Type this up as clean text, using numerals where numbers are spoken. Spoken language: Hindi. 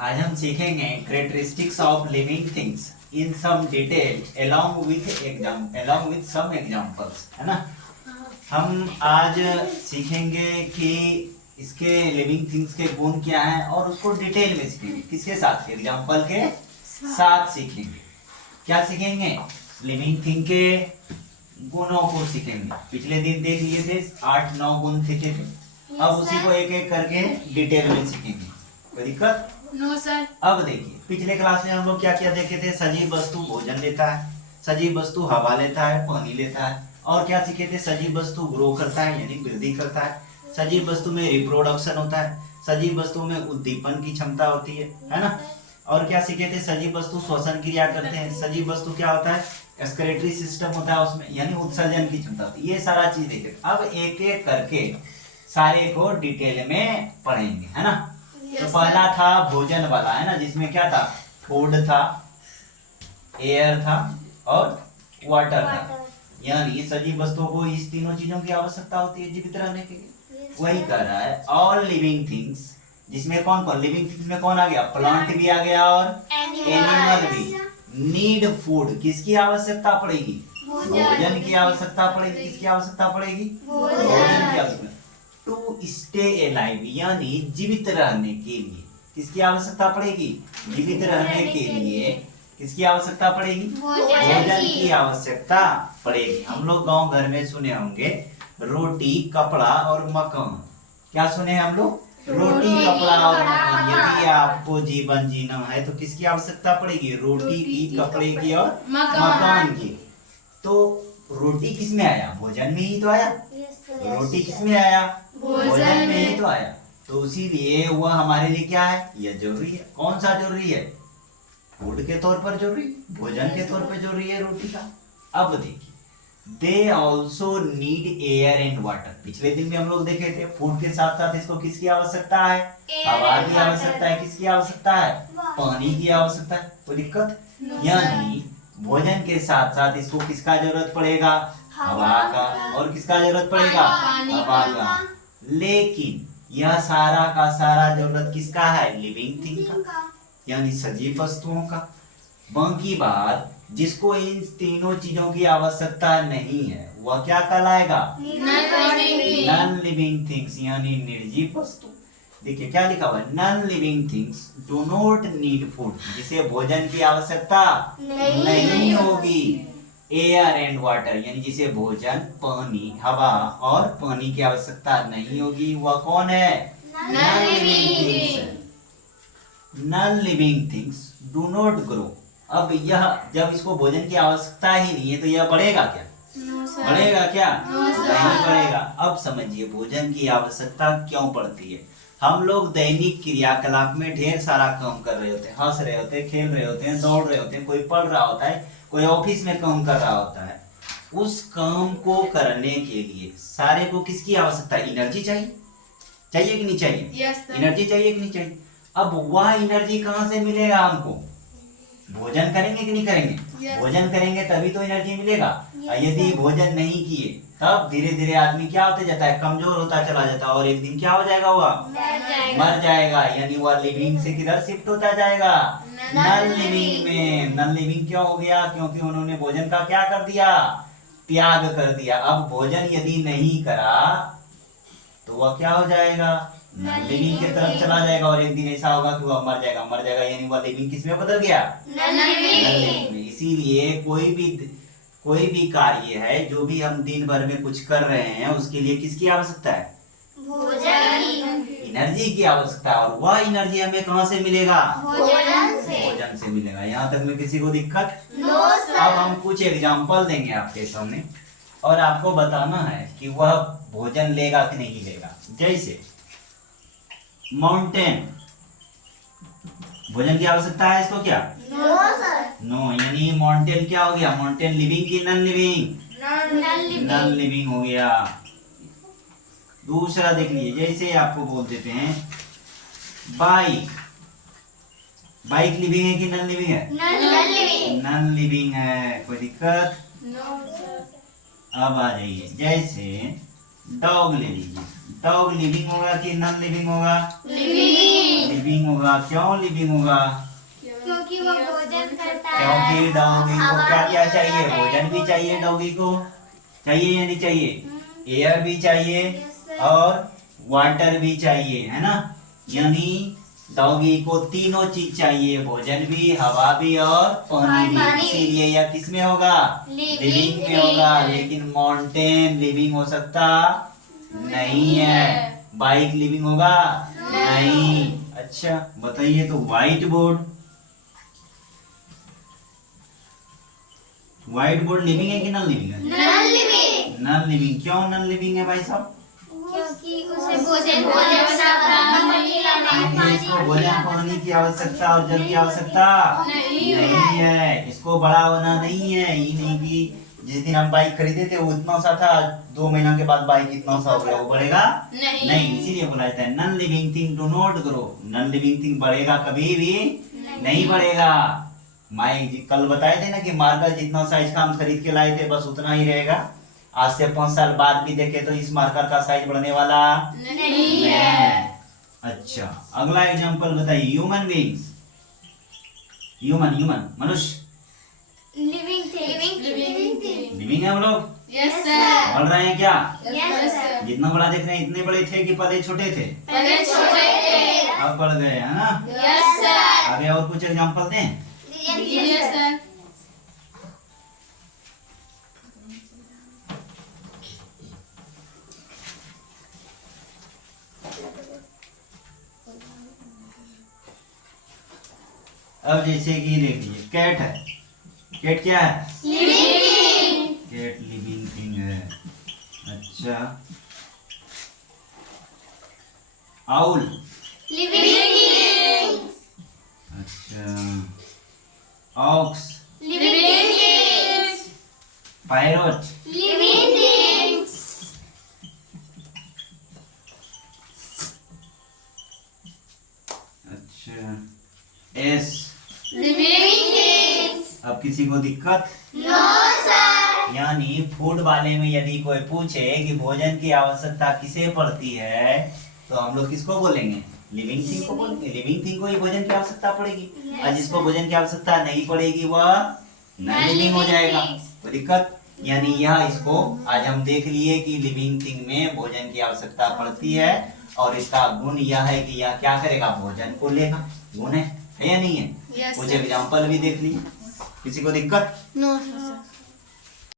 आज हम सीखेंगे characteristics of living things in some detail along with some examples, है ना। हम आज सीखेंगे कि इसके लिविंग थिंग्स के गुण क्या हैं और उसको डिटेल में सीखेंगे। किसके साथ? एग्जाम्पल के साथ सीखेंगे। क्या सीखेंगे? लिविंग थिंग के गुणों को सीखेंगे। पिछले दिन देख लिए थे 8-9 गुण सीखे थे। अब उसी को एक एक करके डिटेल में सीखेंगे। कोई दिक्कत? No sir. अब देखिए, पिछले क्लास में हम लोग क्या क्या देखे थे? सजीव वस्तु भोजन लेता है, सजीव वस्तु हवा लेता है, पानी लेता है। और क्या सीखे थे? सजीव वस्तु ग्रो करता है यानी वृद्धि करता है, सजीव वस्तु में रिप्रोडक्शन होता है, सजीव वस्तु में उद्दीपन की क्षमता होती है ना। और क्या सीखे थे? सजीव वस्तु श्वसन क्रिया करते हैं। सजीव वस्तु क्या होता है? एक्सक्रीटरी सिस्टम होता है उसमें, यानी उत्सर्जन की क्षमता होती है। ये सारा चीज देखे। अब एक एक करके सारे को डिटेल में पढ़ेंगे, है ना। तो पहला था भोजन वाला, है ना, जिसमें क्या था? फूड था, एयर था और वाटर था। यानी सजीव वस्तुओं को इस तीनों चीजों की आवश्यकता होती है जीवित रहने के लिए। वही कर रहा है ऑल लिविंग थिंग्स, जिसमें कौन कौन लिविंग थिंग्स में कौन आ गया? प्लांट भी आ गया और एनिमल भी। नीड फूड, किसकी आवश्यकता पड़ेगी? भोजन की आवश्यकता पड़ेगी। किसकी आवश्यकता पड़ेगी? भोजन की आवश्यकता। टू स्टे एलाइव, यानी जीवित रहने के लिए किसकी आवश्यकता पड़ेगी? जीवित रहने के लिए किसकी आवश्यकता पड़ेगी? भोजन की आवश्यकता पड़ेगी। हम लोग गांव घर में सुने होंगे रोटी, कपड़ा और मकान। क्या सुने हम लोग? रोटी, कपड़ा और मकान। यदि आपको जीवन जीना है तो किसकी आवश्यकता पड़ेगी? रोटी की, कपड़े की और मकान की। तो रोटी किस में आया? भोजन में ही तो आया। रोटी किस में आया? भोजन में ही तो आया। तो इसीलिए वह हमारे लिए क्या है? यह जरूरी है। कौन सा जरूरी है? फूड के तौर पर जरूरी, भोजन के तौर पर जरूरी है रोटी का। अब देखिए, they also need air and water. पिछले दिन भी हम लोग देखे थे फूड के साथ साथ इसको किसकी आवश्यकता है? हवा की आवश्यकता है। किसकी आवश्यकता है? पानी की आवश्यकता है। कोई दिक्कत? यानी भोजन के साथ साथ इसको किसका जरूरत पड़ेगा? हवा का। और किसका जरूरत पड़ेगा? हवा का। लेकिन यह सारा का सारा जरूरत किसका है? लिविंग थिंग का, यानी सजीव वस्तुओं का। बाकी बात जिसको इन तीनों चीजों की आवश्यकता नहीं है वह क्या कहलाएगा? नॉन लिविंग थिंग्स, यानी निर्जीव वस्तु। देखिए क्या लिखा हुआ है? Non living things do not need food, जिसे भोजन की आवश्यकता नहीं होगी। एयर एंड वाटर, यानी जिसे भोजन, पानी, हवा और पानी की आवश्यकता नहीं होगी, वह कौन है? Non living things. Non living things do not grow. अब यह जब इसको भोजन की आवश्यकता ही नहीं है तो यह बढ़ेगा क्या? बढ़ेगा क्या? नहीं बढ़ेगा। अब समझिए भोजन की आवश्यकता क्यों पड़ती है। हम लोग दैनिक क्रियाकलाप में ढेर सारा काम कर रहे होते हैं, हंस रहे होते हैं, खेल रहे होते हैं, दौड़ रहे होते हैं, कोई पढ़ रहा होता है, कोई ऑफिस में काम कर रहा होता है। उस काम को करने के लिए सारे को किसकी आवश्यकता है? एनर्जी चाहिए। चाहिए कि नहीं चाहिए? एनर्जी चाहिए कि नहीं चाहिए? अब वह एनर्जी कहाँ से मिलेगा हमको? भोजन करेंगे कि नहीं करेंगे? भोजन करेंगे तभी तो एनर्जी मिलेगा। यदि भोजन नहीं किए तब धीरे धीरे आदमी क्या होते जाता है? कमजोर होता चला जाता है और एक दिन क्या हो जाएगा? वह मर जाएगा। यानी वह लिविंग से किधर शिफ्ट होता जाएगा? नॉन लिविंग में। नॉन लिविंग क्यों हो गया? क्योंकि उन्होंने भोजन का क्या कर दिया? त्याग कर दिया। अब भोजन यदि नहीं करा तो वह क्या हो जाएगा? नॉन लिविंग की तरफ चला जाएगा और एक दिन ऐसा होगा कि वह मर जाएगा। मर जाएगा यानी वह लिविंग किस में बदल गया? नॉन लिविंग में। इसीलिए कोई भी कार्य है जो भी हम दिन भर में कुछ कर रहे हैं उसके लिए किसकी आवश्यकता है? एनर्जी की आवश्यकता है। और वह एनर्जी हमें कहाँ से मिलेगा? भोजन से मिलेगा। यहाँ तक में किसी को दिक्कत? अब हम कुछ एग्जांपल देंगे आपके सामने और आपको बताना है कि वह भोजन लेगा कि नहीं लेगा। जैसे माउंटेन, भोजन की आवश्यकता है इसको क्या? नो, यानी माउंटेन क्या हो गया? माउंटेन लिविंग की नॉन लिविंग? नॉन लिविंग हो गया। दूसरा देख लीजिए, जैसे आपको बोल देते हैं बाइक। बाइक लिविंग है कि नॉन लिविंग है? नॉन लिविंग है। कोई दिक्कत? अब आ जाइए, जैसे डॉग ले लीजिए। डॉग लिविंग होगा कि नॉन लिविंग होगा? लिविंग। लिविंग होगा। क्यों लिविंग होगा? क्योंकि वो भोजन करता है। क्योंकि डॉगी को हवा क्या भी क्या लेता चाहिए? है, भोजन भी चाहिए डॉगी को, चाहिए या नहीं चाहिए? एयर भी चाहिए और वाटर भी चाहिए, है ना? यानी डॉगी को तीनों चीज चाहिए, भोजन भी, हवा भी और पानी भी। पानी। इसीलिए यह किस में होगा? लिविंग में होगा। लेकिन माउंटेन लिविंग हो सकता नहीं है। बाइक लिविंग होगा नहीं। अच्छा बताइए तो white board, white board living है कि नॉन लिविंग है? Non living. Non living. क्यों नॉन लिविंग है भाई साहब? क्योंकि उसे भोजन की आवश्यकता क्योंकि इसको भोजन, पानी की आवश्यकता और जल की आवश्यकता नहीं नहीं है। इसको बड़ा होना नहीं है। ये नहीं कि जिस दिन हम बाइक खरीदे थे वो इतना सा था, 2 महीना के बाद बाइक इतना सा हो गया, वो बढ़ेगा नहीं। इसीलिए बोला जाता है non living thing do not grow. Non living thing बढ़ेगा कभी भी नहीं बढ़ेगा। माई जी कल बताए थे ना कि मार्कर जितना साइज का हम खरीद के लाए थे बस उतना ही रहेगा। आज से 5 साल बाद भी देखे तो इस मार्कर का साइज बढ़ने वाला नहीं है। अच्छा अगला एग्जांपल बताइए। ह्यूमन बींग्स, ह्यूमन ह्यूमन मनुष्य लिविंग थिंग। लिविंग है हम लोग? Yes sir. बढ़ रहे हैं क्या? Yes sir. जितना बड़ा देख रहे हैं इतने बड़े थे कि पहले छोटे थे? पहले छोटे थे। अब बढ़ गए है ना? Yes sir. आगे और कुछ एग्जांपल दें। Yes sir. अब जैसे कि देख लीजिए कैट है। कैट क्या है? लिविंग। कैट लिविंग थिंग है। अच्छा आउल। लिविंग। अच्छा ऑक्स। लिविंग। पैरोट। लिविंग। अच्छा एस। लिविंग। अब किसी को दिक्कत? No sir. यानी फूड वाले में यदि कोई पूछे कि भोजन की आवश्यकता किसे पड़ती है तो हम लोग किसको बोलेंगे? लिविंग थिंग को बोलेंगे। लिविंग थिंग को ही भोजन की आवश्यकता पड़ेगी। और जिसको भोजन की आवश्यकता नहीं पड़ेगी वह नॉन लिविंग हो जाएगा। कोई दिक्कत? यानी यह इसको आज हम देख लिए कि लिविंग थिंग में भोजन की आवश्यकता पड़ती है और इसका गुण यह है कि यह क्या करेगा? भोजन को लेगा। गुण है या नहीं है? Yes, कुछ sir. एग्जाम्पल भी देख लीजिए। किसी को दिक्कत? No sir.